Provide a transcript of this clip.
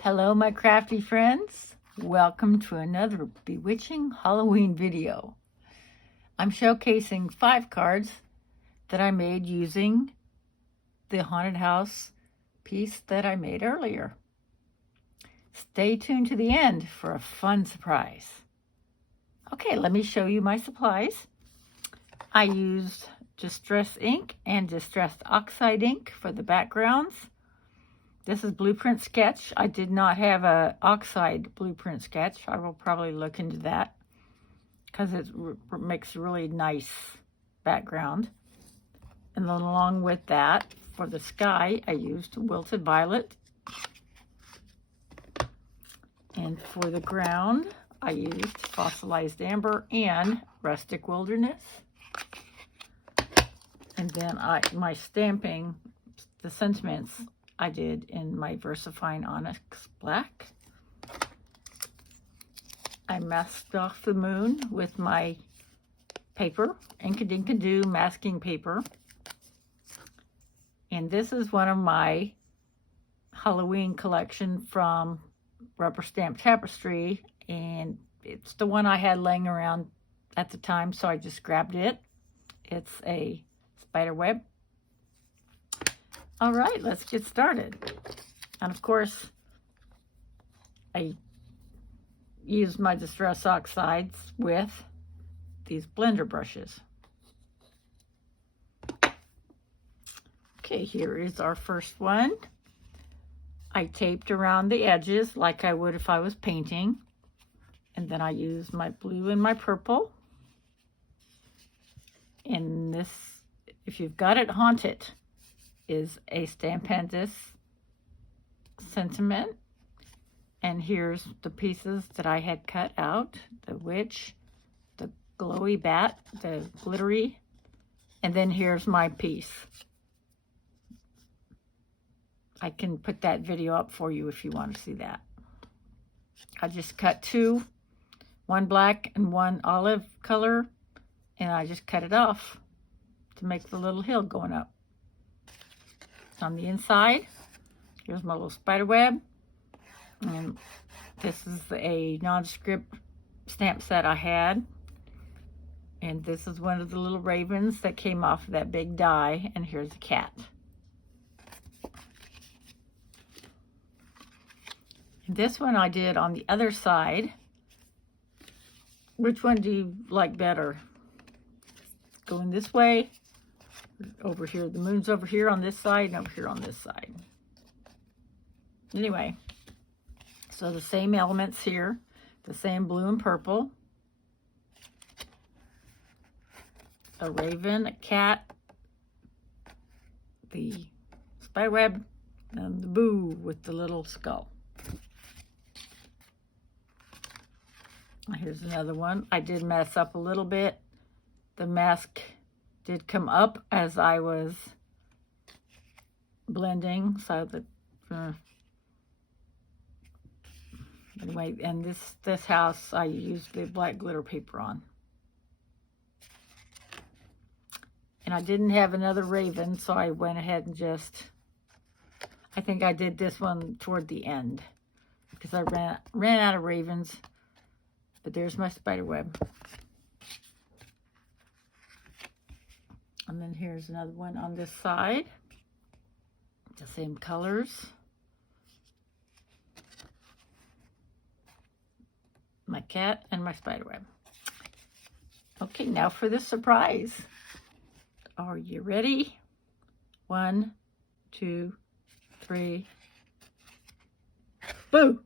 Hello, my crafty friends. Welcome to another Bewitching Halloween video. I'm showcasing 5 cards that I made using the haunted house piece that I made earlier. Stay tuned to the end for a fun surprise. Okay, let me show you my supplies. I used Distress ink and Distress Oxide ink for the backgrounds. This is blueprint sketch. I did not have a oxide blueprint sketch. I will probably look into that because it makes a really nice background. And then along with that, for the sky, I used wilted violet. And for the ground, I used fossilized amber and rustic wilderness. And then my stamping, the sentiments, I did in my VersaFine Onyx Black. I masked off the moon with my paper, Inkadinkadoo masking paper. And this is one of my Halloween collection from Rubber Stamp Tapestry. And it's the one I had laying around at the time, so I just grabbed it. It's a spider web. All right, let's get started. And of course, I used my Distress Oxides with these blender brushes. Okay, here is our first one. I taped around the edges like I would if I was painting. And then I used my blue and my purple. And this, if you've got it, haunt it, is a Stampendous sentiment. And here's the pieces that I had cut out: the witch, the glowy bat, the glittery, and then here's my piece. I can put that video up for you if you want to see that. I just cut 2, one black and one olive color, and I just cut it off to make the little hill going up. On the inside, here's my little spider web, and this is a nondescript stamp set I had, and this is one of the little ravens that came off of that big die, and here's a cat. And this one I did on the other side. Which one do you like better? Going this way? Over here, the moon's over here on this side and over here on this side. Anyway, so the same elements here, the same blue and purple, a raven, a cat, the spiderweb, and the boo with the little skull. Here's another one. I did mess up a little bit. The mask did come up as I was blending, so that anyway. And this house I used the black glitter paper on, and I didn't have another raven, so I went ahead and I think I did this one toward the end because I ran out of ravens. But there's my spider web. And then here's another one on this side. The same colors. My cat and my spider web. Okay, now for the surprise. Are you ready? 1, 2, 3. Boo!